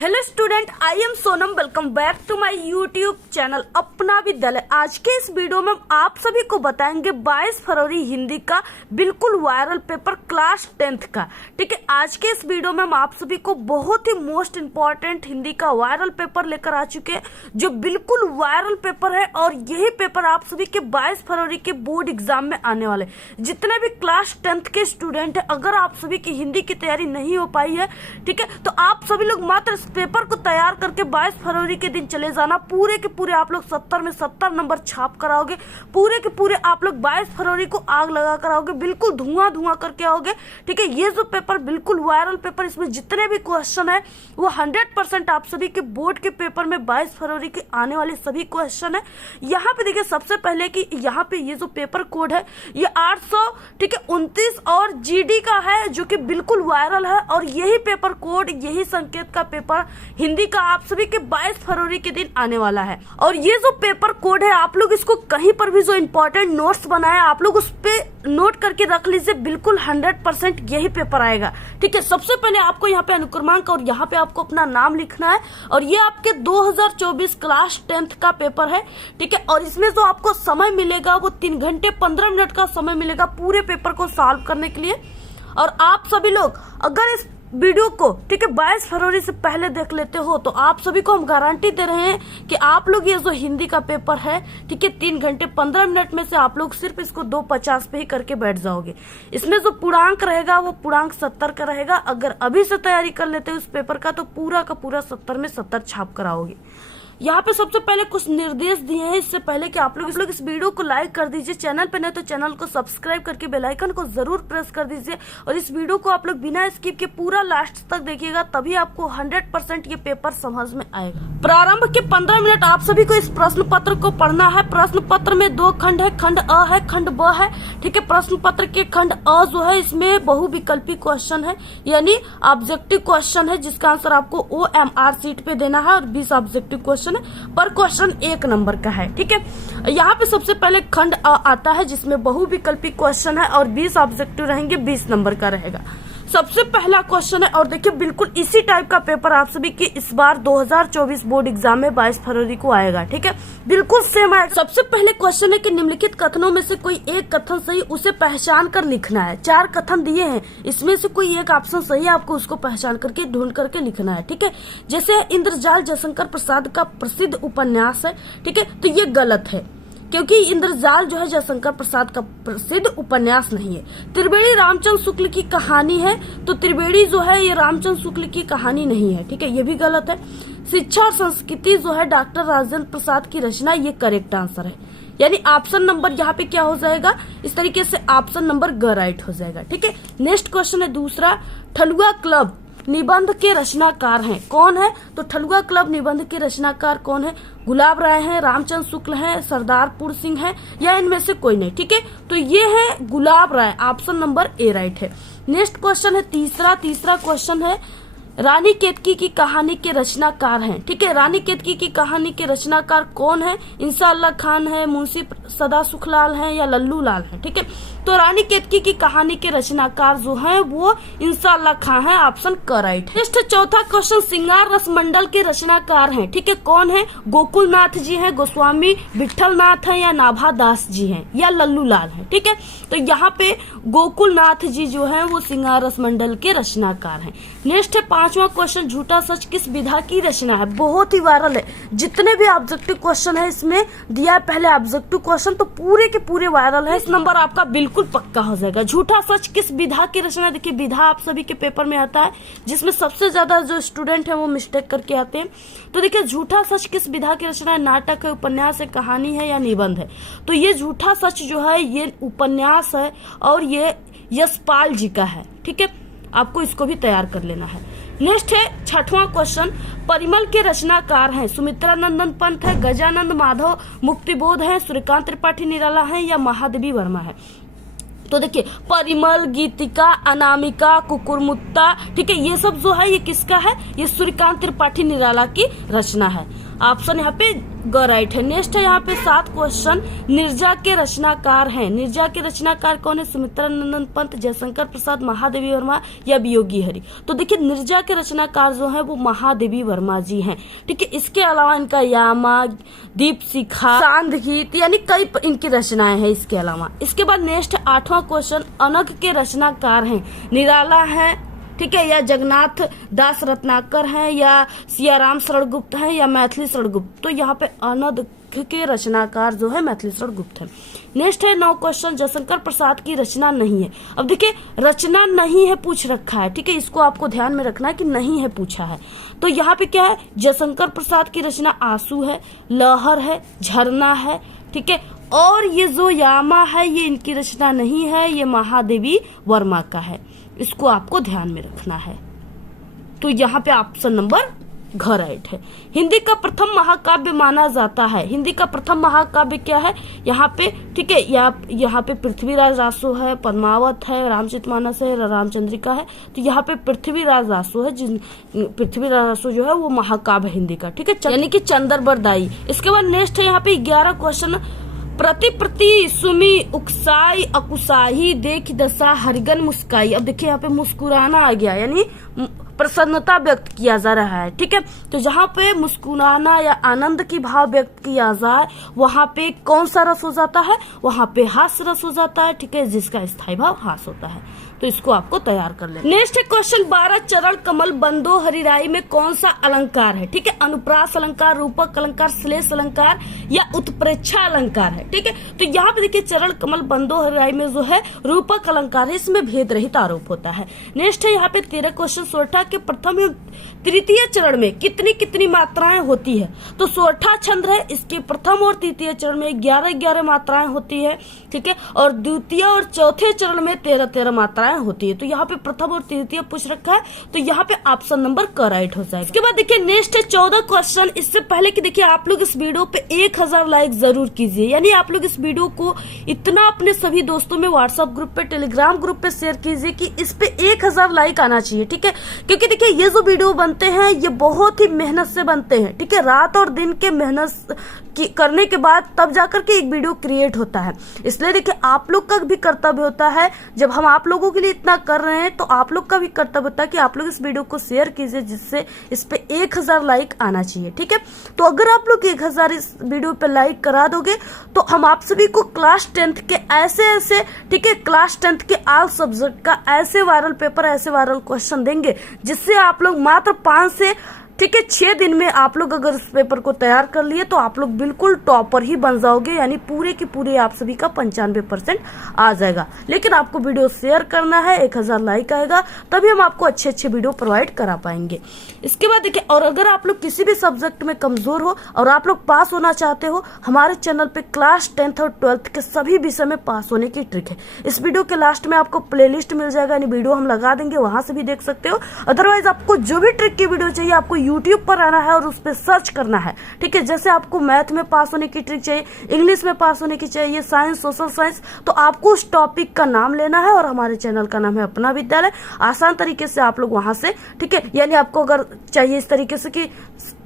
Hello student, I am Sonam. Welcome back to my YouTube channel Apna Vidyalaya. आज के इस video में आप सभी को बताएंगे 22 फरवरी हिंदी का बिल्कुल वायरल पेपर क्लास 10th का। ठीक है, आज के इस वीडियो में हम आप सभी को बहुत ही मोस्ट इम्पॉर्टेंट हिंदी का वायरल पेपर लेकर आ चुके हैं, जो बिल्कुल वायरल पेपर है। और यही पेपर आप सभी के 22 फरवरी के बोर्ड एग्जाम में आने वाले। जितने भी क्लास 10th के स्टूडेंट है, अगर आप सभी की हिंदी की तैयारी नहीं हो पाई है, ठीक है, तो आप सभी लोग मात्र पेपर को तैयार करके 22 फरवरी के दिन चले जाना। पूरे के पूरे आप लोग 70 में 70 नंबर छाप कराओगे। पूरे के पूरे आप लोग 22 फरवरी को आग लगा कराओगे, बिल्कुल धुआं धुआं करके आओगे। ठीक है, ये जो पेपर बिल्कुल वायरल पेपर, इसमें जितने भी क्वेश्चन है वो 100% आप सभी के बोर्ड के पेपर में 22 फरवरी के आने वाले सभी क्वेश्चन है। यहाँ पे देखिए, सबसे पहले कि यहाँ पे ये जो पेपर कोड है ये 800 ठीक है 29 और जीडी का है, जो कि बिल्कुल वायरल है। और यही पेपर कोड, यही संकेत का पेपर हिंदी का आप सभी के 22 फरवरी के दिन आने वाला है। और ये जो पेपर कोड है, आप लोग इसको कहीं पर भी जो इंपॉर्टेंट नोट्स बनाए आप लोग उस पे नोट करके रख लीजिए। बिल्कुल 100% यही पेपर आएगा। ठीक है, सबसे पहले आपको यहाँ पे अनुक्रमांक और यहाँ पे आपको अपना नाम लिखना है। और ये आपके 2024 क्लास 10th का पेपर है। ठीक है, और इसमें जो आपको समय मिलेगा वो 3 घंटे 15 मिनट का समय मिलेगा पूरे पेपर को सॉल्व करने के लिए। और आप सभी लोग अगर इस वीडियो को ठीक है 22 फरवरी से पहले देख लेते हो, तो आप सभी को हम गारंटी दे रहे हैं कि आप लोग ये जो हिंदी का पेपर है, ठीक है, 3 घंटे 15 मिनट में से आप लोग सिर्फ इसको 250 पे ही करके बैठ जाओगे। इसमें जो पूर्णांक रहेगा वो पूर्णांक 70 का रहेगा। अगर अभी से तैयारी कर लेते हो इस पेपर का, तो पूरा का पूरा 70 में 70 छाप कराओगे। यहाँ पे सबसे पहले कुछ निर्देश दिए हैं, इससे पहले कि आप लोग इस वीडियो को लाइक कर दीजिए। चैनल पे नहीं तो चैनल को सब्सक्राइब करके बेल आइकन को जरूर प्रेस कर दीजिए। और इस वीडियो को आप लोग बिना स्किप के पूरा लास्ट तक देखिएगा, तभी आपको 100% ये पेपर समझ में आएगा। प्रारंभ के 15 मिनट आप सभी को इस प्रश्न पत्र को पढ़ना है। प्रश्न पत्र में 2 खंड है, खंड अ है, खंड ब है। ठीक है, प्रश्न पत्र के खंड अ जो है इसमें बहुविकल्पी क्वेश्चन है, यानी ऑब्जेक्टिव क्वेश्चन है, जिसका आंसर आपको OMR सीट पे देना है। और 20 ऑब्जेक्टिव क्वेश्चन पर क्वेश्चन 1 नंबर का है। ठीक है, यहाँ पे सबसे पहले खंड अ आता है, जिसमें बहुविकल्पी क्वेश्चन है और 20 ऑब्जेक्टिव रहेंगे, 20 नंबर का रहेगा। सबसे पहला क्वेश्चन है, और देखिए बिल्कुल इसी टाइप का पेपर आप सभी की इस बार 2024 बोर्ड एग्जाम में 22 फरवरी को आएगा। ठीक है, बिल्कुल सेम आएगा। सबसे पहले क्वेश्चन है कि निम्नलिखित कथनों में से कोई एक कथन सही, उसे पहचान कर लिखना है। 4 कथन दिए हैं, इसमें से कोई एक ऑप्शन सही है, आपको उसको पहचान करके ढूंढ करके लिखना है। ठीक है, जैसे इंद्रजाल जयशंकर प्रसाद का प्रसिद्ध उपन्यास है। ठीक है, तो ये गलत है, क्योंकि इंद्रजाल जो है जयशंकर प्रसाद का प्रसिद्ध उपन्यास नहीं है। त्रिवेणी रामचंद्र शुक्ल की कहानी है, तो त्रिवेणी जो है ये रामचंद्र शुक्ल की कहानी नहीं है। ठीक है, ये भी गलत है। शिक्षा और संस्कृति जो है डॉक्टर राजेंद्र प्रसाद की रचना, ये करेक्ट आंसर है। यानी ऑप्शन नंबर यहाँ पे क्या हो जाएगा, इस तरीके से ऑप्शन नंबर ग राइट हो जाएगा। ठीक है, नेक्स्ट क्वेश्चन है दूसरा, ठलुआ क्लब निबंध के रचनाकार हैं, कौन है? तो ठलुआ क्लब निबंध के रचनाकार कौन है? गुलाब राय हैं, रामचंद्र शुक्ल हैं, सरदारपुर सिंह हैं, या इनमें से कोई नहीं। ठीक है, तो ये है गुलाब राय, ऑप्शन नंबर ए राइट है। नेक्स्ट क्वेश्चन है तीसरा क्वेश्चन है, रानी केतकी की कहानी के रचनाकार हैं। ठीक है, रानी केतकी की कहानी के रचनाकार कौन है? इंशाअल्लाह खान है, मुंशी सदा सुखलाल है, या लल्लू लाल है। ठीक है, तो रानी केतकी की कहानी के रचनाकार जो हैं वो इंशाअल्लाह खान है, ऑप्शन क राइट है। नेक्स्ट चौथा क्वेश्चन, सिंगार रस मंडल के रचनाकार हैं। ठीक है, कौन है? गोकुल नाथ जी हैं, गोस्वामी विठल नाथ है, या नाभा दास जी हैं, या लल्लू लाल है। ठीक है, तो यहाँ पे गोकुल नाथ जी जो है वो सिंगार रस मंडल के रचनाकार हैं। नेक्स्ट है 5वां क्वेश्चन, झूठा सच किस विधा की रचना है? बहुत ही वायरल है, जितने भी ऑब्जेक्टिव क्वेश्चन है इसमें दिया है पहले ऑब्जेक्टिव क्वेश्चन, तो पूरे के पूरे वायरल है। इस नंबर आपका बिल्कुल पक्का हो जाएगा। झूठा सच किस विधा की रचना? देखिए विधा आप सभी के पेपर में आता है, जिसमें सबसे ज्यादा जो स्टूडेंट है वो मिस्टेक करके आते हैं। तो देखिए झूठा सच किस विधा की रचना है? नाटक है, उपन्यास है, कहानी है, या निबंध है? तो ये झूठा सच जो है ये उपन्यास है, और ये यशपाल जी का है। ठीक है, आपको इसको भी तैयार कर लेना है। नेक्स्ट है 6वां क्वेश्चन, परिमल के रचनाकार हैं, सुमित्रा नंदन पंत है, गजानंद माधव मुक्तिबोध है, सूर्यकांत त्रिपाठी निराला है, या महादेवी वर्मा है? तो देखिए परिमल, गीतिका, अनामिका, कुकुरमुत्ता, ठीक है, ये सब जो है ये किसका है? ये सूर्यकांत त्रिपाठी निराला की रचना है। ऑप्शन यहाँ पे ग राइट है। नेक्स्ट है यहाँ पे 7 क्वेश्चन, निर्जा के रचनाकार हैं। निर्जा के रचनाकार कौन है? सुमित्रा नंदन पंत, जयशंकर प्रसाद, महादेवी वर्मा या वियोगी हरि। तो देखिए निर्जा के रचनाकार जो है वो महादेवी वर्मा जी हैं। ठीक है, इसके अलावा इनका यामा, दीपशिखा, सांदगीत यानी कई इनकी रचनाएं हैं इसके अलावा। इसके बाद नेक्स्ट 8वां क्वेश्चन, अनग के रचनाकार हैं। निराला है, ठीक है, या जगन्नाथ दास रत्नाकर हैं, या सियाराम शरण गुप्त हैं, या मैथिली शरण गुप्त। तो यहाँ पे अनग के रचनाकार जो है मैथिली शरण गुप्त है। नेक्स्ट है 9 क्वेश्चन, जयशंकर प्रसाद की रचना नहीं है। अब देखिए रचना नहीं है पूछ रखा है, ठीक है, इसको आपको ध्यान में रखना है कि नहीं है पूछा है। तो यहाँ पे क्या है, जयशंकर प्रसाद की रचना आंसू है, लहर है, झरना है, ठीक है, और ये जो यामा है ये इनकी रचना नहीं है, ये महादेवी वर्मा का है। इसको आपको ध्यान में रखना है। तो यहाँ पे ऑप्शन नंबर घ राइट है। हिंदी का प्रथम महाकाव्य माना जाता है। हिंदी का प्रथम महाकाव्य क्या है यहाँ पे, ठीक है, यहाँ पे पृथ्वीराज रासो है, पद्मावत है, रामचरितमानस है, रामचंद्रिका है। तो यहाँ पे पृथ्वीराज रासो है, पृथ्वीराज रासो जो है वो महाकाव्य हिंदी का, ठीक है, यानी कि चंद्रबरदाई। इसके बाद नेक्स्ट है यहाँ पे 11 क्वेश्चन, प्रति सुमी उकसाई अकुसाही देख दशा हरिगन मुस्काई। अब देखिए यहाँ पे मुस्कुराना आ गया, यानी प्रसन्नता व्यक्त किया जा रहा है, ठीक है। तो जहाँ पे मुस्कुराना या आनंद की भाव व्यक्त किया जाए वहां पे कौन सा रस हो जाता है, वहां पे हास्य रस हो जाता है, ठीक है, जिसका स्थायी भाव हास होता है। तो इसको आपको तैयार कर लेना। नेक्स्ट है क्वेश्चन 12, चरण कमल बंदो हरिराई में कौन सा अलंकार है, ठीक है, अनुप्रास अलंकार, रूपक अलंकार, श्लेष अलंकार या उत्प्रेक्षा अलंकार है, ठीक है। तो यहाँ पे देखिए चरण कमल बंदो हरिराई में जो है रूपक अलंकार है, इसमें भेद रहित आरोप होता है। नेक्स्ट है यहाँ पे 13 क्वेश्चन, सोरठा के प्रथम एवं तृतीय चरण में कितनी कितनी मात्राएं होती है। तो सोरठा छंद है, इसके प्रथम और तृतीय चरण में 11-11 मात्राएं होती है, ठीक है, और द्वितीय और चौथे चरण में 13-13 मात्राएं होती है। तो यहाँ पे प्रथम और तृतीय पूछ रखा है, तो यहाँ पे ऑप्शन नंबर क राइट हो जाएगा। इसके बाद देखिए नेक्स्ट है 14 क्वेश्चन। इससे पहले कि देखिए आप लोग इस वीडियो पे 1000 लाइक जरूर कीजिए, यानी आप लोग इस वीडियो को इतना अपने सभी दोस्तों में व्हाट्सएप ग्रुप पे, टेलीग्राम ग्रुप पे शेयर कीजिए कि इस पे 1000 लाइक आना चाहिए, ठीक है। क्योंकि देखिए ये जो वीडियो बनते हैं ये बहुत ही मेहनत से बनते हैं, ठीक है, रात और दिन के मेहनत करने के बाद तब जाकर के एक वीडियो क्रिएट होता है। इसलिए देखिए आप लोग का भी कर्तव्य होता है, जब हम आप लोगों के लिए इतना कर रहे हैं तो आप लोग का भी कर्तव्य होता है कि आप लोग इस वीडियो को शेयर कीजिए, जिससे इस पे 1000 लाइक आना चाहिए, ठीक है। तो अगर आप लोग 1000 इस वीडियो पे लाइक करा दोगे तो हम आप सभी को क्लास 10th के ऐसे, ठीक है, क्लास 10th के ऑल सब्जेक्ट का ऐसे वायरल पेपर, ऐसे वायरल क्वेश्चन देंगे, जिससे आप लोग मात्र 5 से, ठीक है, 6 दिन में आप लोग अगर इस पेपर को तैयार कर लिए तो आप लोग बिल्कुल टॉपर ही बन जाओगे, यानी पूरे की पूरे आप सभी का 95% आ जाएगा। लेकिन आपको वीडियो शेयर करना है, 1000 लाइक आएगा तभी हम आपको अच्छे वीडियो प्रोवाइड करा पाएंगे। इसके बाद देखिए, और अगर आप लोग किसी भी सब्जेक्ट में कमजोर हो और आप लोग पास होना चाहते हो, हमारे चैनल पे क्लास 10th और 12th के सभी विषय में पास होने की ट्रिक है। इस वीडियो के लास्ट में आपको प्लेलिस्ट मिल जाएगा, यानी वीडियो हम लगा देंगे, वहां से भी देख सकते हो। अदरवाइज आपको जो भी ट्रिक की वीडियो चाहिए आपको YouTube पर आना है और उस पर सर्च करना है, ठीक है। जैसे आपको मैथ में पास होने की ट्रिक चाहिए, इंग्लिश में पास होने की चाहिए, साइंस, सोशल साइंस, तो आपको उस टॉपिक का नाम लेना है और हमारे चैनल का नाम है अपना विद्यालय। आसान तरीके से आप लोग वहां से, ठीक है, यानी आपको अगर चाहिए इस तरीके से कि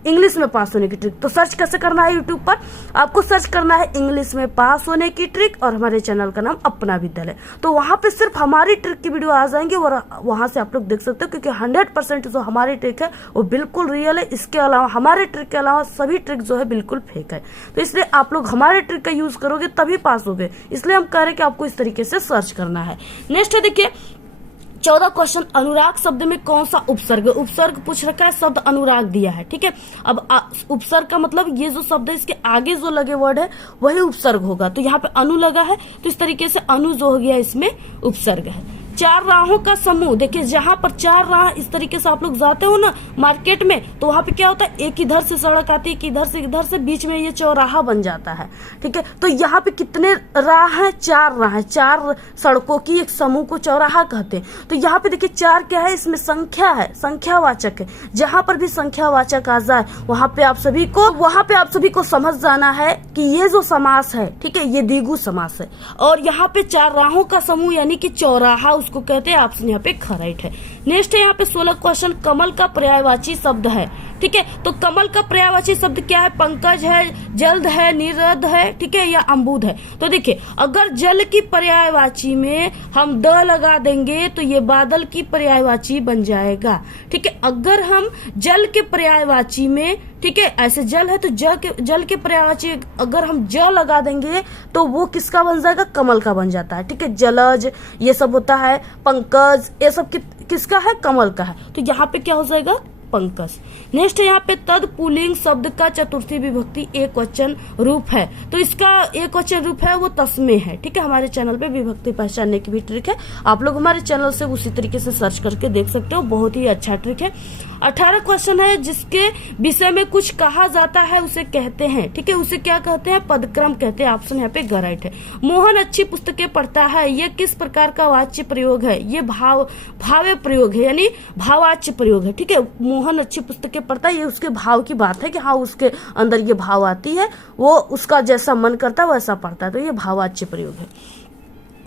इंग्लिश में पास होने की ट्रिक, तो सर्च कैसे करना है यूट्यूब पर, आपको सर्च करना है इंग्लिश में पास होने की ट्रिक और हमारे चैनल का नाम अपना विद्यालय। तो वहां पे सिर्फ हमारी ट्रिक की वीडियो आ जाएंगे और वहां से आप लोग देख सकते हो, क्योंकि 100% जो हमारी ट्रिक है वो बिल्कुल रियल है। इसके अलावा हमारे ट्रिक के अलावा सभी ट्रिक जो है बिल्कुल फेक है। तो इसलिए आप लोग हमारे ट्रिक का यूज करोगे तभी पास होगे, इसलिए हम कह रहे हैं कि आपको इस तरीके से सर्च करना है। नेक्स्ट है देखिए 14 क्वेश्चन, अनुराग शब्द में कौन सा उपसर्ग, उपसर्ग पूछ रखा है, शब्द अनुराग दिया है, ठीक है। अब उपसर्ग का मतलब ये जो शब्द है इसके आगे जो लगे वर्ड है वही उपसर्ग होगा। तो यहाँ पे अनु लगा है, तो इस तरीके से अनु जो हो गया इसमें उपसर्ग है। 4 राहों का समूह, देखिए जहां पर 4 राह, इस तरीके से आप लोग जाते हो ना मार्केट में, तो वहां पे क्या होता है, एक इधर से सड़क आती है, इधर से बीच में ये चौराहा बन जाता है, ठीक है। तो यहाँ पे कितने राह हैं, 4 राह हैं, 4 सड़कों की एक समूह को चौराहा कहते हैं। तो यहाँ पे देखिए 4 क्या है, इसमें संख्या है, संख्यावाचक है। जहां पर भी संख्यावाचक आ जाए वहां पे आप सभी को समझ जाना है कि ये जो समास है, ठीक है, ये द्विगु समास है। और यहाँ पे 4 राहों का समूह यानी कि चौराहा उसको कहते हैं। ऑप्शन यहाँ पे राइट है। नेक्स्ट है यहाँ पे 16 क्वेश्चन, कमल का पर्यायवाची शब्द है। ठीक है, तो कमल का पर्यायवाची शब्द क्या है? पंकज है, जल्द है, निरद है, ठीक है, या अम्बुद है। तो देखिए, अगर जल की पर्यायवाची में हम द लगा देंगे तो ये बादल की पर्यायवाची बन जाएगा। ठीक है, अगर हम जल के पर्यायवाची में, ठीक है, ऐसे जल है तो जल के पर्यायवाची अगर हम ज लगा देंगे तो वो किसका बन जाएगा? कमल का बन जाता है। ठीक है, जलज ये सब होता है, पंकज ये सब किसका है? कमल का है। तो यहाँ पे क्या हो जाएगा? पंकज। नेक्स्ट है यहाँ पे तद पुल्लिंग शब्द का चतुर्थी विभक्ति एक वचन रूप है। तो इसका एक वचन रूप है वो तस्मे है। ठीक है, हमारे चैनल पे विभक्ति पहचानने की भी ट्रिक है, आप लोग हमारे चैनल से उसी तरीके से सर्च करके देख सकते हो, बहुत ही अच्छा ट्रिक है। 18 क्वेश्चन है, जिसके विषय में कुछ कहा जाता है उसे कहते हैं। ठीक है, उसे क्या कहते हैं? पदक्रम कहते हैं। ऑप्शन यहाँ पे राइट है। मोहन अच्छी पुस्तकें पढ़ता है, यह किस प्रकार का वाच्य प्रयोग है? ये भाव्य प्रयोग है, यानी भावाच्य प्रयोग है। ठीक है, मोहन अच्छी पुस्तकें पढ़ता है, ये उसके भाव की बात है कि हाँ उसके अंदर ये भाव आती है, वो उसका जैसा मन करता है वैसा पढ़ता है, तो ये भावाच्य प्रयोग है।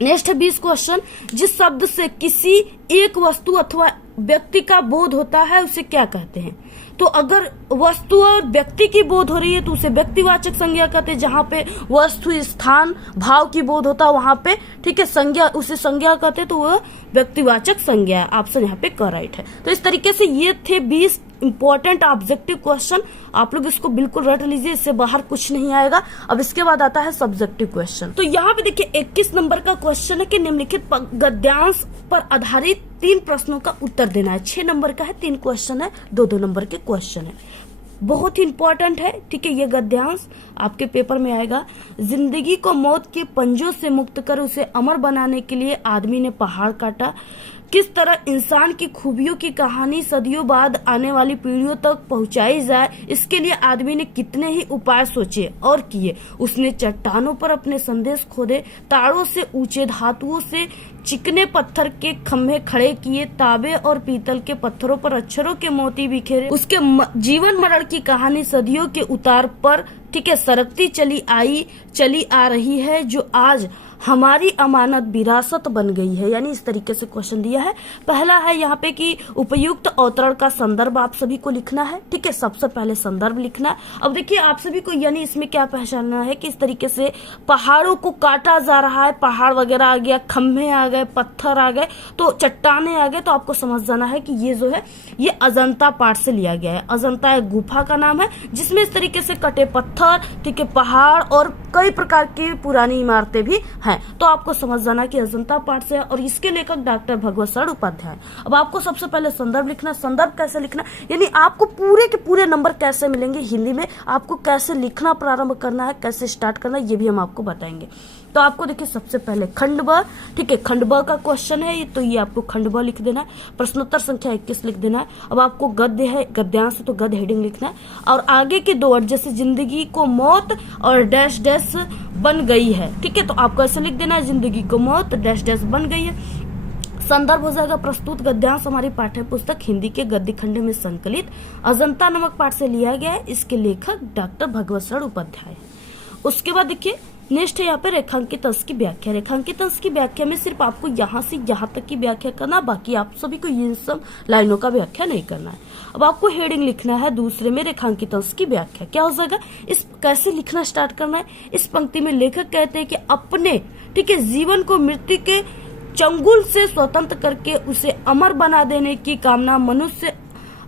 नेक्स्ट है 20 क्वेश्चन, जिस शब्द से किसी एक वस्तु अथवा व्यक्ति का बोध होता है उसे क्या कहते हैं? तो अगर वस्तु और व्यक्ति की बोध हो रही है तो उसे व्यक्तिवाचक संज्ञा कहते हैं। जहां पे वस्तु, स्थान, भाव की बोध होता है वहां पे, ठीक है, संज्ञा, उसे संज्ञा कहते हैं, तो वह व्यक्तिवाचक संज्ञा है। ऑप्शन यहाँ पे करेक्ट है। तो इस तरीके से ये थे 20 इंपॉर्टेंट ऑब्जेक्टिव क्वेश्चन, आप लोग इसको बिल्कुल रट लीजिए, इससे बाहर कुछ नहीं आएगा। अब इसके बाद आता है सब्जेक्टिव क्वेश्चन। तो यहाँ पे देखिए 21 नंबर का क्वेश्चन है कि निम्नलिखित गद्यांश पर आधारित 3 प्रश्नों का उत्तर देना है। 6 नंबर का है, 3 क्वेश्चन है, 2-2 नंबर के क्वेश्चन है, बहुत ही इंपॉर्टेंट है। ठीक है, ये गद्यांश आपके पेपर में आएगा। जिंदगी को मौत के पंजों से मुक्त कर उसे अमर बनाने के लिए आदमी ने पहाड़ काटा। किस तरह इंसान की खूबियों की कहानी सदियों बाद आने वाली पीढ़ियों तक पहुंचाई जाए, इसके लिए आदमी ने कितने ही उपाय सोचे और किए। उसने चट्टानों पर अपने संदेश खोदे, तारों से ऊंचे धातुओं से चिकने पत्थर के खंभे खड़े किए, तांबे और पीतल के पत्थरों पर अक्षरों के मोती बिखेरे। उसके जीवन मरण की कहानी सदियों के उतार पर, ठीक है, सरकती चली आ रही है, जो आज हमारी अमानत विरासत बन गई है। यानी इस तरीके से क्वेश्चन दिया है। पहला है यहाँ पे कि उपयुक्त अवतरण का संदर्भ आप सभी को लिखना है। ठीक है, सबसे पहले संदर्भ लिखना है। अब देखिए आप सभी को, यानी इसमें क्या पहचानना है कि इस तरीके से पहाड़ों को काटा जा रहा है, पहाड़ वगैरह आ गया, खंभे आ गए, पत्थर आ गए, तो चट्टाने आ गए, तो आपको समझ जाना है कि ये जो है ये अजंता पाठ से लिया गया है। अजंता एक गुफा का नाम है जिसमें इस तरीके से कटे पत्थर, ठीक है, पहाड़ और कई प्रकार की पुरानी इमारतें भी हैं। तो आपको समझ जाना कि अजंता पाठ से है और इसके लेखक डॉक्टर भगवत शरण उपाध्याय। अब आपको सबसे पहले संदर्भ लिखना। संदर्भ कैसे लिखना, यानी आपको पूरे के पूरे नंबर कैसे मिलेंगे हिंदी में, आपको कैसे लिखना प्रारंभ करना है, कैसे स्टार्ट करना है, ये भी हम आपको बताएंगे। तो आपको देखिए सबसे पहले खंड ब, ठीक है, खंड ब का क्वेश्चन है ये, तो ये आपको खंड ब लिख देना है। प्रश्नोत्तर संख्या 21 लिख देना है। अब आपको गद्य है, गद्यांश है, तो गद्य हेडिंग लिखना है और आगे के 2 वर्ड जैसे जिंदगी को मौत और डैश डैश बन गई है, ठीक है, तो आपको ऐसे लिख देना है, जिंदगी को मौत डैश डैश बन गई है। संदर्भ हो जाएगा प्रस्तुत गद्यांश हमारी पाठ्य पुस्तक हिंदी के गद्य खंड में संकलित अजंता नामक पाठ से लिया गया है। इसके लेखक डॉक्टर भगवत शरण उपाध्याय है। उसके बाद देखिए नेक्स्ट है यहाँ पे रेखांकित अंश की व्याख्या। रेखांकित अंश की व्याख्या में सिर्फ आपको यहाँ से यहाँ तक की व्याख्या करना, बाकी आप सभी को ये सब लाइनों का व्याख्या नहीं करना है। अब आपको हेडिंग लिखना है दूसरे में रेखांकित अंश की व्याख्या। क्या हो जाएगा, इस कैसे लिखना स्टार्ट करना है। इस पंक्ति में लेखक कहते हैं कि अपने, ठीक है, जीवन को मृत्यु के चंगुल से स्वतंत्र करके उसे अमर बना देने की कामना मनुष्य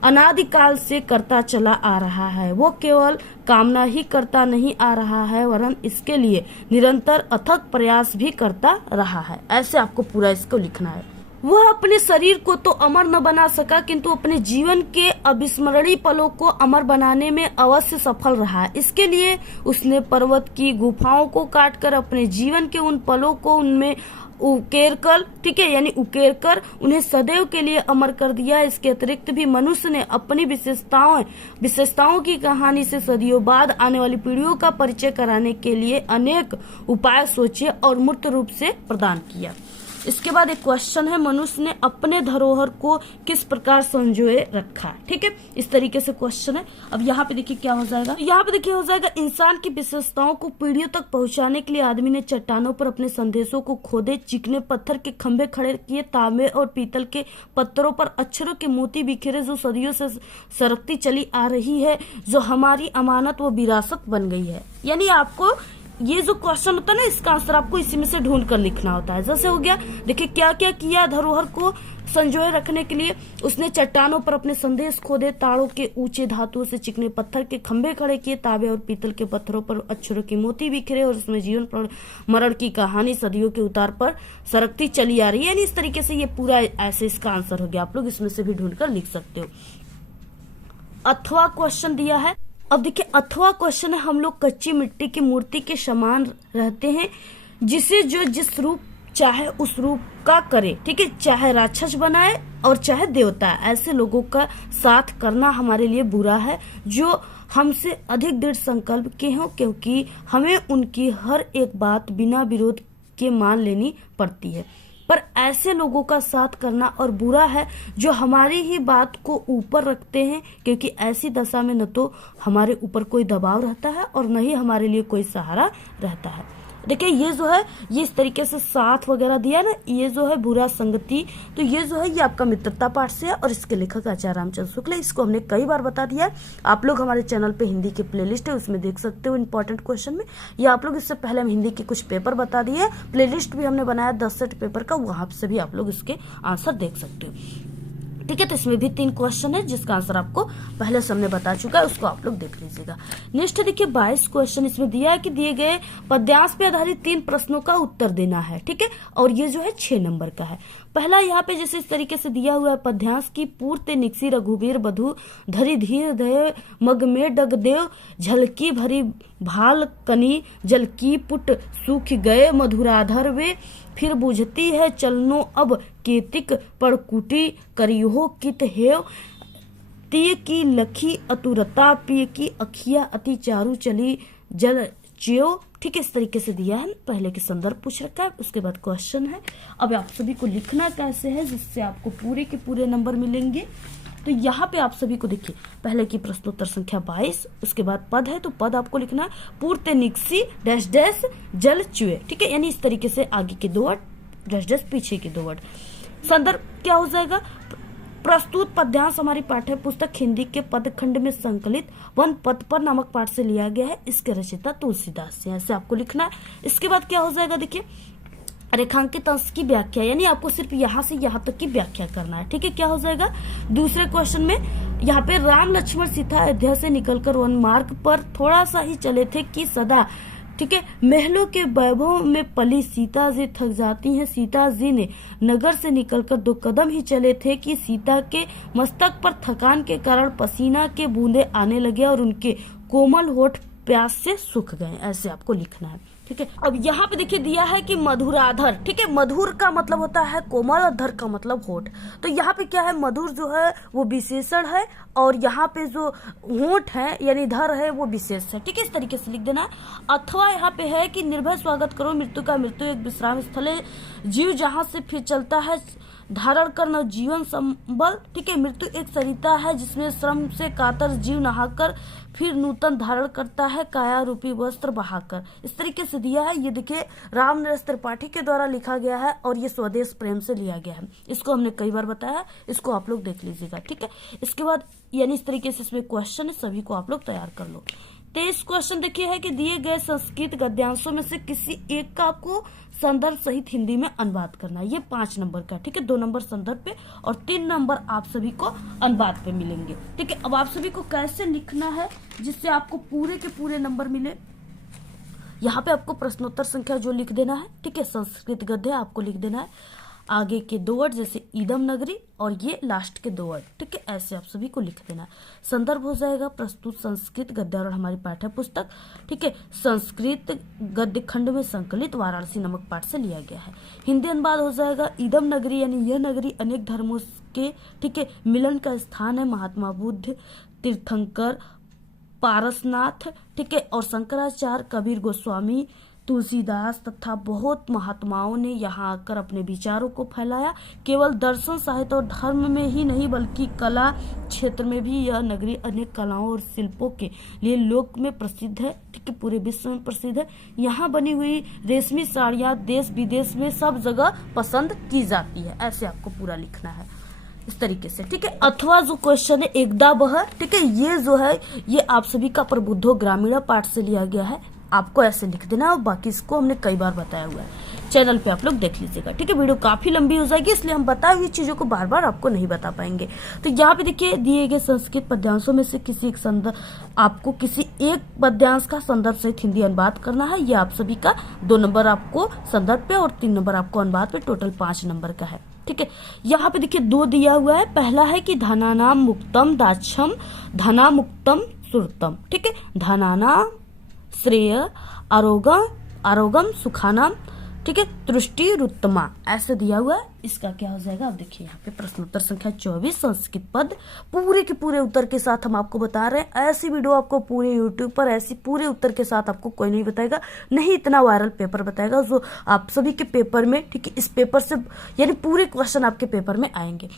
अनादिकाल से करता चला आ रहा है। वो केवल कामना ही करता नहीं आ रहा है, वरन इसके लिए निरंतर अथक प्रयास भी करता रहा है। ऐसे आपको पूरा इसको लिखना है। वह अपने शरीर को तो अमर न बना सका, किंतु अपने जीवन के अविस्मरणीय पलों को अमर बनाने में अवश्य सफल रहा है। इसके लिए उसने पर्वत की गुफाओं को काटकर अपने जीवन के उन पलों को उनमें उकेर कर, ठीक है, यानी उकेर कर उन्हें सदैव के लिए अमर कर दिया। इसके अतिरिक्त भी मनुष्य ने अपनी विशेषताओं की कहानी से सदियों बाद आने वाली पीढ़ियों का परिचय कराने के लिए अनेक उपाय सोचे और मूर्त रूप से प्रदान किया। इसके बाद एक क्वेश्चन है, मनुष्य ने अपने धरोहर को किस प्रकार संजोए रखा। ठीक है, इस तरीके से क्वेश्चन है। अब यहाँ पे देखिए क्या हो जाएगा, यहाँ पे देखिए हो जाएगा, इंसान की विशेषताओं को पीढ़ियों तक पहुंचाने के लिए आदमी ने चट्टानों पर अपने संदेशों को खोदे, चिकने पत्थर के खंभे खड़े किए, तांबे और पीतल के पत्थरों पर अक्षरों के मोती बिखेरे, जो सदियों से सरकती चली आ रही है, जो हमारी अमानत व विरासत बन गई है। यानी आपको ये जो क्वेश्चन होता है ना, इसका आंसर आपको इसी में से ढूंढ कर लिखना होता है। जैसे हो गया, देखिए क्या क्या किया धरोहर को संजोए रखने के लिए। उसने चट्टानों पर अपने संदेश खोदे, ताड़ों के ऊंचे धातुओं से चिकने पत्थर के खंभे खड़े किए, तांबे और पीतल के पत्थरों पर अक्षरों के मोती बिखरे, और उसमें जीवन मरण की कहानी सदियों के उतार पर सरकती चली आ रही है। यानी इस तरीके से ये पूरा ऐसे इसका आंसर हो गया। आप लोग इसमें से भी ढूंढ कर लिख सकते हो। अथवा क्वेश्चन दिया है। अब देखिए अथवा क्वेश्चन है, हम लोग कच्ची मिट्टी की मूर्ति के समान रहते हैं, जिसे जो जिस रूप चाहे उस रूप का करे। ठीक है, चाहे राक्षस बनाए और चाहे देवता। ऐसे लोगों का साथ करना हमारे लिए बुरा है, जो हमसे अधिक दृढ़ संकल्प के हों, क्योंकि हमें उनकी हर एक बात बिना विरोध के मान लेनी पड़ती है। पर ऐसे लोगों का साथ करना और बुरा है जो हमारी ही बात को ऊपर रखते हैं, क्योंकि ऐसी दशा में न तो हमारे ऊपर कोई दबाव रहता है और न ही हमारे लिए कोई सहारा रहता है। देखिए ये जो है, ये इस तरीके से साथ वगैरह दिया ना, ये जो है बुरा संगति, तो ये जो है ये आपका मित्रता पाठ से है, और इसके लेखक आचार्य रामचंद्र शुक्ल है। इसको हमने कई बार बता दिया है। आप लोग हमारे चैनल पे हिंदी की प्लेलिस्ट है, उसमें देख सकते हो इंपॉर्टेंट क्वेश्चन में, या आप लोग इससे पहले हम हिंदी के कुछ पेपर बता दिए, प्लेलिस्ट भी हमने बनाया 10 सेट पेपर का, वहां से भी आप लोग इसके आंसर देख सकते हो। ठीक है, तो इसमें भी 3 क्वेश्चन है, जिसका आंसर आपको पहले से हमने बता चुका है, उसको आप लोग देख लीजिएगा। नेक्स्ट देखिए 22 क्वेश्चन इसमें दिया है कि दिए गए पद्यांश पे आधारित 3 प्रश्नों का उत्तर देना है। ठीक है, और ये जो है 6 नंबर का है। पहला यहाँ पे जैसे इस तरीके से दिया हुआ है, पद्यांश की पूर्ति निकसी रघुवीर बधु धरी धीर दय मग में डग देव झलकी भरी भाल कनी जल की पुट सूख गए मधुराधर वे फिर बुझती है चलनो अब केतिक पड़कुटी करियो कित हेव तीय की लखी अतुरता पिय की अखिया अति चारु चली जल च्यो। ठीक है, इस तरीके से दिया है, पहले के संदर्भ पूछ रखा है, उसके बाद क्वेश्चन है। अब आप सभी को लिखना कैसे है जिससे आपको पूरे के पूरे नंबर मिलेंगे। तो यहाँ पे आप सभी को देखिए, पहले की प्रश्नोत्तर संख्या 22, उसके बाद पद है, तो पद आपको लिखना है पूर्ते निक्सी डैश डैश जल चुए। ठीक है, यानी इस तरीके से आगे के 2 वर्ड डैश डैश पीछे के 2 वर्ड। संदर्भ क्या हो जाएगा, प्रस्तुत पद्यांश हमारी पाठ्य पुस्तक हिंदी के पदखंड में संकलित वन पद पर नामक पाठ से लिया गया है, इसके रचयिता तुलसीदास से। ऐसे आपको लिखना है। इसके बाद क्या हो जाएगा, देखिए रेखांकित अंश की व्याख्या, यानी आपको सिर्फ यहाँ से यहाँ तक की व्याख्या करना है। ठीक है, क्या हो जाएगा, दूसरे क्वेश्चन में यहाँ पे राम लक्ष्मण सीता अयोध्या से निकलकर वन मार्ग पर थोड़ा सा ही चले थे कि सदा, ठीक है, महलों के वैभव में पली सीता जी थक जाती हैं। सीता जी ने नगर से निकलकर 2 कदम ही चले थे कि सीता के मस्तक पर थकान के कारण पसीना के बूंदे आने लगे और उनके कोमल होठ प्यास से सूख गए। ऐसे आपको लिखना है। ठीक है, अब यहाँ पे देखिए दिया है कि मधुराधर। ठीक है, मधुर का मतलब होता है कोमल और धर का मतलब होठ। तो यहाँ पे क्या है, मधुर जो है वो विशेषण है, और यहाँ पे जो होठ है यानी धर है वो विशेष है। ठीक है, इस तरीके से लिख देना है। अथवा यहाँ पे है कि निर्भय स्वागत करो मृत्यु का, मृत्यु एक विश्राम स्थल है, जीव जहाँ से फिर चलता है धारण कर नव जीवन संबल। ठीक है, मृत्यु एक सरिता है जिसमें श्रम से कातर जीव नहाकर फिर नूतन धारण करता है काया रूपी वस्त्र बहाकर। इस तरीके से दिया है। ये देखिए रामनरेश त्रिपाठी के द्वारा लिखा गया है और ये स्वदेश प्रेम से लिया गया है। इसको हमने कई बार बताया, इसको आप लोग देख लीजिएगा। ठीक है, इसके बाद यानी इस तरीके से इसमें क्वेश्चन है, सभी को आप लोग तैयार कर लो। 23 क्वेश्चन देखिए है कि दिए गए संस्कृत गद्यांशों में से किसी एक का आपको संदर्भ सहित हिंदी में अनुवाद करना है। ये 5 नंबर का। ठीक है, 2 नंबर संदर्भ पे और 3 नंबर आप सभी को अनुवाद पे मिलेंगे। ठीक है, अब आप सभी को कैसे लिखना है जिससे आपको पूरे के पूरे नंबर मिले। यहाँ पे आपको प्रश्नोत्तर संख्या जो लिख देना है। ठीक है, संस्कृत गद्य आपको लिख देना है, आगे के 2 वर्ड जैसे ईदम नगरी और ये लास्ट के 2 वर्ड। ठीक है, ऐसे आप सभी को लिख देना है। संदर्भ हो जाएगा प्रस्तुत संस्कृत गद्य और हमारी पाठ्य पुस्तक। ठीक है, संस्कृत गद्य खंड में संकलित वाराणसी नमक पाठ से लिया गया है। हिंदी अनुवाद हो जाएगा ईदम नगरी यानी यह नगरी अनेक धर्मों के, ठीक है, मिलन का स्थान है। महात्मा बुद्ध, तीर्थंकर, पारसनाथ, ठीक है, और शंकराचार्य, कबीर गोस्वामी, तुलसीदास तथा बहुत महात्माओं ने यहाँ आकर अपने विचारों को फैलाया। केवल दर्शन, साहित्य और धर्म में ही नहीं बल्कि कला क्षेत्र में भी यह नगरी अनेक कलाओं और शिल्पों के लिए लोक में प्रसिद्ध है, ठीक है, पूरे विश्व में प्रसिद्ध है। यहाँ बनी हुई रेशमी साड़ियाँ देश विदेश में सब जगह पसंद की जाती है। ऐसे आपको पूरा लिखना है इस तरीके से, ठीक है। अथवा जो क्वेश्चन है एकदा बह, ठीक है, ये जो है ये आप सभी का प्रबुद्धो ग्रामीण पाठ से लिया गया है। आपको ऐसे लिख देना और बाकी इसको हमने कई बार बताया हुआ है, चैनल पे आप लोग देख लीजिएगा, ठीक है। वीडियो काफी लंबी हो जाएगी इसलिए हम बताई हुई चीजों को बार बार आपको नहीं बता पाएंगे। तो यहाँ पे देखिए दिए गए संस्कृत पद्यांशों में से किसी एक संदर्भ, आपको किसी एक पद्यांश का संदर्भ सहित हिंदी अनुवाद करना है। ये आप सभी का 2 नंबर आपको संदर्भ पे और 3 नंबर आपको अनुवाद पे, टोटल 5 नंबर का है, ठीक है। यहाँ पे देखिए 2 दिया हुआ है। पहला है कि धनानाम मुक्तम दाक्षम धना मुक्तम सुरतम, ठीक है। धनानाम श्रेय आरोगम सुखानाम, ठीक है, तुष्टि रुत्तमा, ऐसे दिया हुआ है। इसका क्या हो जाएगा, अब देखिए यहाँ पे प्रश्नोत्तर संख्या 24 संस्कृत पद पूरे के पूरे उत्तर के साथ हम आपको बता रहे हैं। ऐसी वीडियो आपको पूरे यूट्यूब पर ऐसी पूरे उत्तर के साथ आपको कोई नहीं बताएगा, नहीं इतना वायरल पेपर बताएगा जो आप सभी के पेपर में, ठीक है, इस पेपर से यानी पूरे क्वेश्चन आपके पेपर में आएंगे।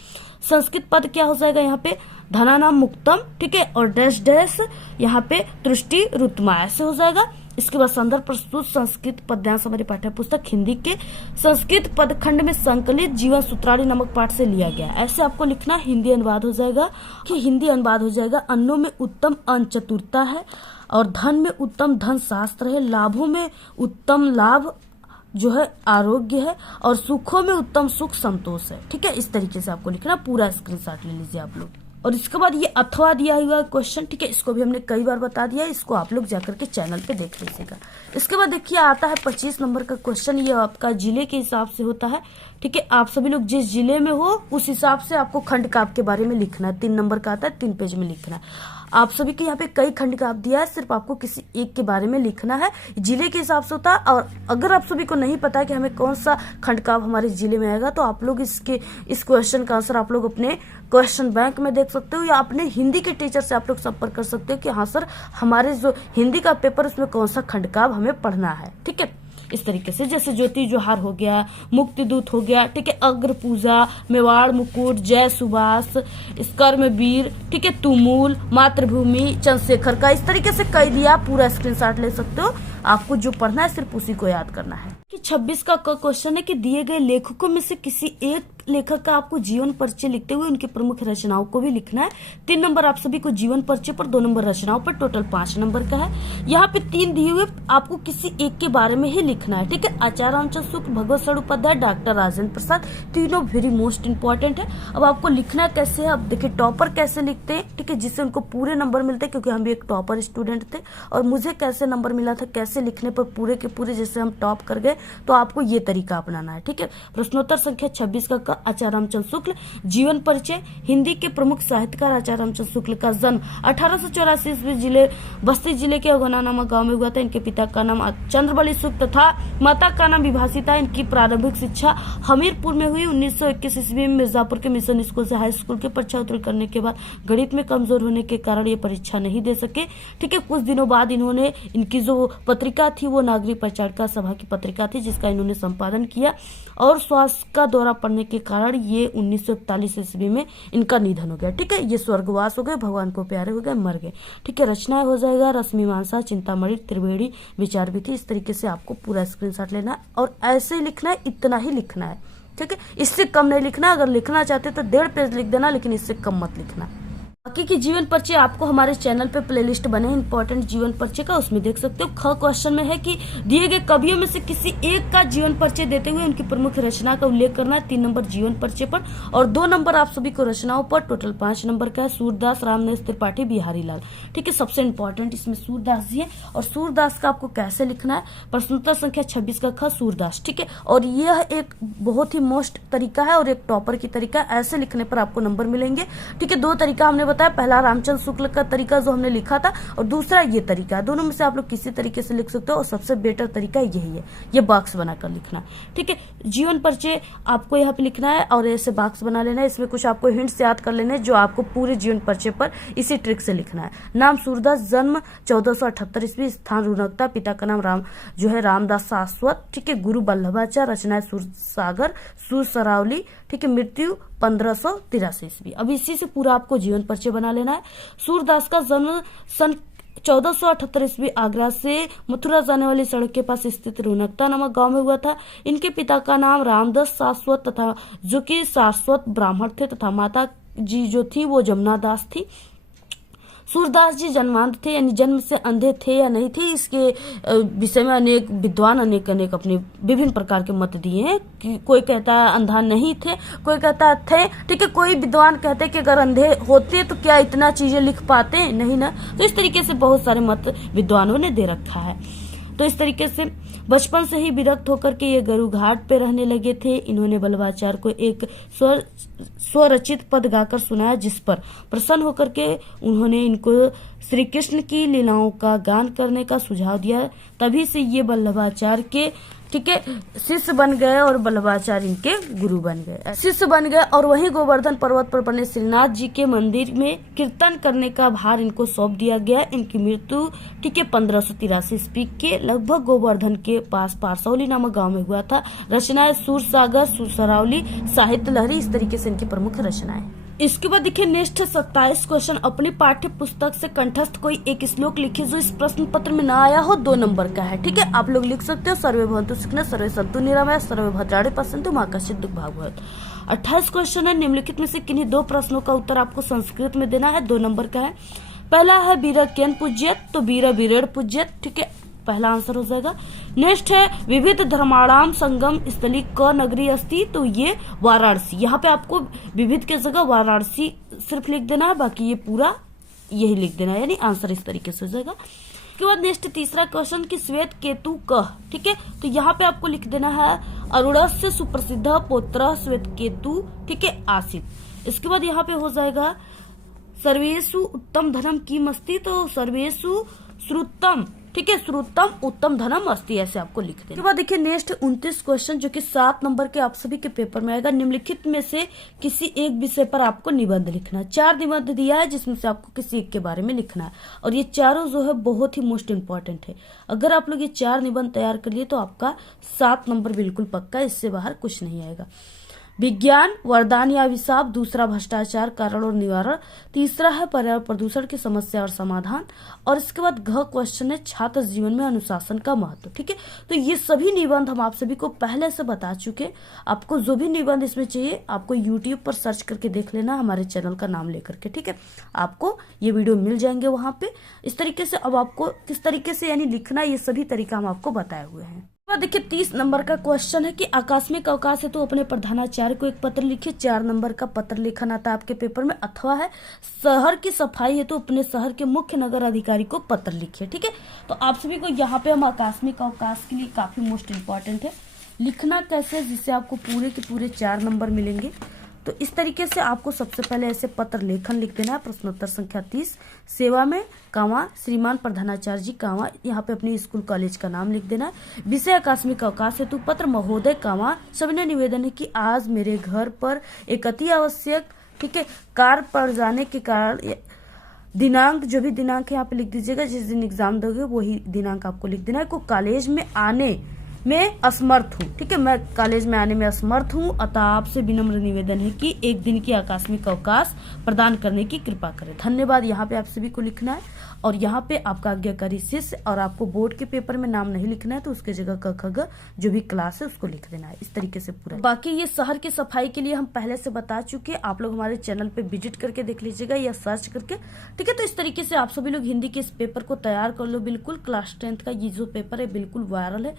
संस्कृत पद क्या हो जाएगा यहाँ पे, धनानाम मुक्तम, ठीक है, और डैश डैश यहाँ पे तुष्टि रुत्तमा, ऐसे हो जाएगा। इसके बाद संदर्भ प्रस्तुत संस्कृत पद्यांश हमारी पाठ्य पुस्तक हिंदी के संस्कृत पदखंड में संकलित जीवन सूत्रावली नामक पाठ से लिया गया। ऐसे आपको लिखना, हिंदी अनुवाद हो जाएगा कि हिंदी अनुवाद हो जाएगा, अन्नों में उत्तम अन्न चतुरता है और धन में उत्तम धन शास्त्र है, लाभों में उत्तम लाभ जो है आरोग्य है और सुखों में उत्तम सुख संतोष है, ठीक है। इस तरीके से आपको लिखना, पूरा स्क्रीनशॉट ले लीजिए आप लोग। और इसके बाद ये अथवा दिया हुआ क्वेश्चन, ठीक है, इसको भी हमने कई बार बता दिया है, इसको आप लोग जाकर के चैनल पे देख लीजिएगा। इसके बाद देखिए आता है 25 नंबर का क्वेश्चन, ये आपका जिले के हिसाब से होता है, ठीक है। आप सभी लोग जिस जिले में हो उस हिसाब से आपको खंड काव्य के बारे में लिखना है। 3 नंबर का आता है, 3 पेज में लिखना है। आप सभी के यहाँ पे कई खंड काव्य दिया है, सिर्फ आपको किसी एक के बारे में लिखना है, जिले के हिसाब से होता है। और अगर आप सभी को नहीं पता है कि हमें कौन सा खंड काव्य हमारे जिले में आएगा तो आप लोग इस क्वेश्चन का आंसर आप लोग अपने क्वेश्चन बैंक में देख सकते हो या अपने हिंदी के टीचर से आप लोग संपर्क कर सकते हो कि हाँ सर हमारे जो हिंदी का पेपर उसमें कौन सा खंड काव्य हमें पढ़ना है, ठीक है। इस तरीके से जैसे ज्योति जोहार हो गया, मुक्ति दूत हो गया, ठीक है, अग्र पूजा, मेवाड़ मुकुट, जय सुभाष, कर्म वीर, ठीक है, तुमुल, मातृभूमि, चंद्रशेखर का, इस तरीके से कई दिया, पूरा स्क्रीनशॉट ले सकते हो। आपको जो पढ़ना है सिर्फ उसी को याद करना है। कि 26 का क्वेश्चन है कि दिए गए लेखकों में से किसी एक लेखक का आपको जीवन परिचय लिखते हुए उनकी प्रमुख रचनाओं को भी लिखना है। 3 नंबर आप सभी को जीवन परिचय पर, 2 नंबर रचनाओं पर, टोटल 5 नंबर का है। यहाँ पे 3 दिए हुए, आपको किसी एक के बारे में ही लिखना है, ठीक है। आचार्य रामचंद्र शुक्ल, भगवत षड उपाध्याय, डॉक्टर राजेंद्र प्रसाद, तीनों वेरी मोस्ट इंपॉर्टेंट है। अब आपको लिखना कैसे है, अब देखिए टॉपर कैसे लिखते हैं, ठीक है, जिससे उनको पूरे नंबर मिलते हैं, क्योंकि हम भी एक टॉपर स्टूडेंट थे और मुझे कैसे नंबर मिला था, कैसे लिखने पर पूरे के पूरे जैसे हम टॉप कर गए, तो आपको ये तरीका अपनाना है, ठीक है। प्रश्नोत्तर संख्या 26 का आचार्य रामचंद्र शुक्ल, जीवन परिचय। हिंदी के प्रमुख साहित्यकार आचार्य रामचंद्र शुक्ल का जन्म 1884 ईस्वी जिले बस्ती जिले के अगोना नामक गांव में हुआ था। इनके पिता का नाम चंद्रबली शुक्ल तथा माता का नाम विभासिता। इनकी प्रारंभिक शिक्षा हमीरपुर में हुई। 1921 ईस्वी में मिर्जापुर के मिशन स्कूल से हाई स्कूल की परीक्षा उत्तीर्ण करने के बाद गणित में कमजोर होने के कारण ये परीक्षा नहीं दे सके, ठीक है। कुछ दिनों बाद इन्होंने, इनकी जो पत्रिका थी वो नागरिक परिचारिका सभा की पत्रिका थी जिसका इन्होंने संपादन किया और स्वास्थ्य का दौरा पड़ने के कारण ये 1941 ईस्वी में इनका निधन हो गया, ठीक है। ये स्वर्गवास हो गए, भगवान को प्यारे हो गए, मर गए, ठीक है। रचनाएं हो जाएगा रश्मिमांसा, चिंतामणि, त्रिवेणी, विचार भी थी। इस तरीके से आपको पूरा स्क्रीनशॉट लेना है और ऐसे ही लिखना है, इतना ही लिखना है, ठीक है। इससे कम नहीं लिखना। अगर लिखना चाहते तो 1.5 पेज लिख देना, लेकिन इससे कम मत लिखना। बाकी की जीवन परिचय आपको हमारे चैनल पे प्लेलिस्ट बने इंपॉर्टेंट जीवन परिचय का, उसमें देख सकते हो। ख क्वेश्चन में है कि दिए गए कवियों में से किसी एक का जीवन परिचय देते हुए उनकी प्रमुख रचना का उल्लेख करना है। 3 नंबर जीवन परिचय पर और 2 नंबर आप सभी को रचनाओं पर, टोटल 5 नंबर का है। सूरदास, रामनेस त्रिपाठी, बिहारी लाल, ठीक है। सबसे इंपॉर्टेंट इसमें सूरदास जी है और सूरदास का आपको कैसे लिखना है। प्रश्नोत्तर संख्या 26 का ख सूरदास, ठीक है। और यह एक बहुत ही मोस्ट तरीका है और एक टॉपर की तरीका, ऐसे लिखने पर आपको नंबर मिलेंगे, ठीक है। 2 तरीका हमने बताया, पहला रामचंद्र शुक्ल का तरीका जो हमने लिखा था और दूसरा ये तरीका है। दोनों में से आप लोग किसी तरीके से लिख सकते हो और सबसे बेटर तरीका यही है, ये बॉक्स बनाकर लिखना। ठीक है, जीवन परिचय आपको यहाँ पे लिखना है और ऐसे बॉक्स बना लेना है। इसमें कुछ आपको हिंट्स याद कर लेने जो आपको पूरे जीवन परिचय पर इसी ट्रिक से लिखना है। नाम सूरदास, जन्म 1478 ईस्वी, स्थान रुनकता, पिता का नाम रामदास शाश्वत। ठीक है, गुरु वल्लभाचार्य, रचनाएं सूरसागर, सुरसरावली। ठीक है, मृत्यु 1583 ईस्वी। अब इसी से पूरा आपको जीवन परिचय बना लेना है। सूरदास का जन्म सन 1478 ईस्वी आगरा से मथुरा जाने वाली सड़क के पास स्थित रुनकता नामक गांव में हुआ था। इनके पिता का नाम रामदास शाश्वत तथा जो कि शाश्वत ब्राह्मण थे तथा माता जी जो थी वो जमुना दास थी। सूरदास जी जन्मांध थे, यानी जन्म से अंधे थे या नहीं थे, इसके विषय में अनेक विद्वान अनेक अपने विभिन्न प्रकार के मत दिए हैं कि कोई कहता है अंधा नहीं थे, कोई कहता है थे। ठीक है, कोई विद्वान कहते हैं कि अगर अंधे होते तो क्या इतना चीजें लिख पाते, नहीं ना। तो इस तरीके से बहुत सारे मत विद्वानों ने दे रखा है। तो इस तरीके से बचपन से ही विरक्त होकर के ये गरु घाट पे रहने लगे थे। इन्होंने वल्लभाचार्य को एक स्वरचित पद गाकर सुनाया, जिस पर प्रसन्न होकर के उन्होंने इनको श्री कृष्ण की लीलाओं का गान करने का सुझाव दिया। तभी से ये वल्लभाचार्य के ठीक है शिष्य बन गए और वल्लभाचार्य इनके गुरु बन गए, शिष्य बन गए। और वहीं गोवर्धन पर्वत पर बने श्रीनाथ जी के मंदिर में कीर्तन करने का भार इनको सौंप दिया गया। इनकी मृत्यु ठीक है 1583 ईस्वी के लगभग गोवर्धन के पास पारसौली नामक गांव में हुआ था। रचनाएं सूरसागर, सुरसरावली, साहित्य लहरी, इस तरीके से इनकी प्रमुख रचनाएं। इसके बाद देखिए नेक्स्ट 27 क्वेश्चन, अपनी पाठ्य पुस्तक से कंठस्थ कोई एक श्लोक लिखिए जो इस प्रश्न पत्र में ना आया हो, 2 नंबर का है। ठीक है, आप लोग लिख सकते हो सर्वे भवन्तु सुखिनः, सर्वे सन्तु निरामयाः, सर्वे भद्राणि पश्यन्तु, मा कश्चित् दुःखं भवेत्। 28 क्वेश्चन है, निम्नलिखित में से किन्हीं 2 प्रश्नों का उत्तर आपको संस्कृत में देना है, 2 नंबर का है। पहला है वीर केन पूज्येत, तो वीर वीरेण पूज्येत। ठीक है, पहला आंसर हो जाएगा। नेक्स्ट है विविध धर्माणाम संगम स्थली क नगरी अस्ति, तो ये वाराणसी। यहाँ पे आपको विविध के जगह वाराणसी सिर्फ लिख देना है, बाकी ये पूरा यही लिख देना है, यानी आंसर इस तरीके से हो जाएगा। उसके बाद नेक्स्ट तीसरा क्वेश्चन कि श्वेत केतु कह। ठीक है, तो यहाँ पे आपको लिख देना है अरुणस्य सुप्रसिद्ध पौत्र श्वेत केतु। ठीक है, आसित। इसके बाद यहाँ पे हो जाएगा सर्वेषु उत्तम धनम किमस्ति, तो सर्वेषु श्रुतम। ठीक है, श्रुतम उत्तम धनम अस्ति, ऐसे आपको लिख देना। उसके बाद देखिए नेक्स्ट 29 क्वेश्चन जो कि 7 नंबर के आप सभी के पेपर में आएगा। निम्नलिखित में से किसी एक विषय पर आपको निबंध लिखना है। 4 निबंध दिया है जिसमें से आपको किसी एक के बारे में लिखना है और ये चारों जो है बहुत ही मोस्ट इंपॉर्टेंट है। अगर आप लोग ये 4 निबंध तैयार कर लिए तो आपका 7 नंबर बिल्कुल पक्का, इससे बाहर कुछ नहीं आएगा। विज्ञान वरदान या अभिशाप, दूसरा भ्रष्टाचार कारण और निवारण, तीसरा है पर्यावरण प्रदूषण की समस्या और समाधान, और इसके बाद घ क्वेश्चन है छात्र जीवन में अनुशासन का महत्व। ठीक है, तो ये सभी निबंध हम आप सभी को पहले से बता चुके। आपको जो भी निबंध इसमें चाहिए आपको YouTube पर सर्च करके देख लेना, हमारे चैनल का नाम लेकर के। ठीक है, आपको ये वीडियो मिल जाएंगे वहां पे। इस तरीके से अब आपको किस तरीके से यानी लिखना, ये सभी तरीका हम आपको बताए हुए हैं। देखिए 30 नंबर का क्वेश्चन है कि आकस्मिक अवकाश है तो अपने प्रधानाचार्य को एक पत्र लिखिए। 4 नंबर का पत्र लेखन आता है आपके पेपर में। अथवा है शहर की सफाई है तो अपने शहर के मुख्य नगर अधिकारी को पत्र लिखिए। ठीक है, तो आप सभी को यहाँ पे हम आकस्मिक अवकाश के लिए काफी मोस्ट इम्पोर्टेंट है लिखना कैसे, जिससे आपको पूरे के पूरे 4 नंबर मिलेंगे। तो इस तरीके से आपको सबसे पहले ऐसे पत्र लेखन लिख देना है। प्रश्नोत्तर संख्या 30, सेवा में कामा श्रीमान प्रधानाचार्य जी कामा, यहाँ पे अपनी स्कूल कॉलेज का नाम लिख देना है। विषय आकस्मिक अवकाश हेतु पत्र महोदय कामा सविनय निवेदन है कि आज मेरे घर पर एक अति आवश्यक ठीक है कार्य पड़ जाने के कारण, दिनांक जो भी दिनांक है यहाँ पे लिख दीजिएगा, जिस दिन एग्जाम दोगे वही दिनांक आपको लिख देना है। को कॉलेज में आने में असमर्थ हूँ। ठीक है, मैं कॉलेज में आने में असमर्थ हूँ, अतः आपसे विनम्र निवेदन है कि एक दिन की आकस्मिक अवकाश प्रदान करने की कृपा करें। धन्यवाद यहाँ पे आप सभी को लिखना है और यहाँ पे आपका आज्ञाकारी शिष्य, और आपको बोर्ड के पेपर में नाम नहीं लिखना है तो उसके जगह क ख ग जो भी क्लास है उसको लिख देना है। इस तरीके से पूरा। बाकी ये शहर की सफाई के लिए हम पहले से बता चुके, आप लोग हमारे चैनल पे विजिट करके देख लीजिएगा या सर्च करके। ठीक है, तो इस तरीके से आप सभी लोग हिंदी के इस पेपर को तैयार कर लो। बिल्कुल क्लास 10th का ये जो पेपर है बिल्कुल वायरल है,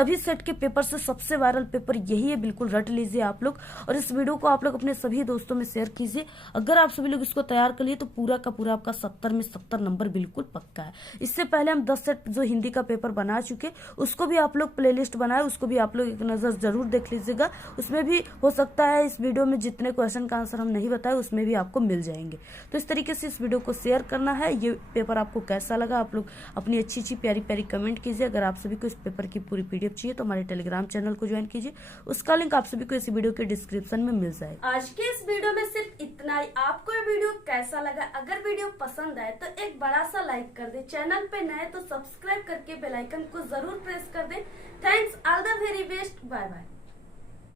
सभी सेट के पेपर से सबसे वायरल पेपर यही है, बिल्कुल रट लीजिए आप लोग। और इस वीडियो को आप लोग अपने सभी दोस्तों में शेयर कीजिए। अगर आप सभी लोग इसको तैयार कर लिए तो पूरा का पूरा आपका 70 में 70 नंबर बिल्कुल पक्का है। इससे पहले हम 10 सेट जो हिंदी का पेपर बना चुके, उसको भी आप लोग प्लेलिस्ट बनाए, उसको भी आप लोग एक नजर जरूर देख लीजिएगा। उसमें भी हो सकता है इस वीडियो में जितने क्वेश्चन का आंसर हम नहीं बताए उसमें भी आपको मिल जाएंगे। तो इस तरीके से इस वीडियो को शेयर करना है। ये पेपर आपको कैसा लगा आप लोग अपनी अच्छी अच्छी प्यारी प्यारी कमेंट कीजिए। अगर आप सभी को इस पेपर की पूरी पीडीएफ चाहिए तो हमारे टेलीग्राम चैनल को ज्वाइन कीजिए, उसका लिंक आप सभी को इस वीडियो के डिस्क्रिप्शन में मिल जाएगा। आज के इस वीडियो में सिर्फ इतना ही। आपको ये वीडियो कैसा लगा? अगर वीडियो पसंद आए तो एक बड़ा सा लाइक कर दे, चैनल पे नए तो सब्सक्राइब करके बेल आइकन को जरूर प्रेस कर दे। Thanks, all the very best, bye bye.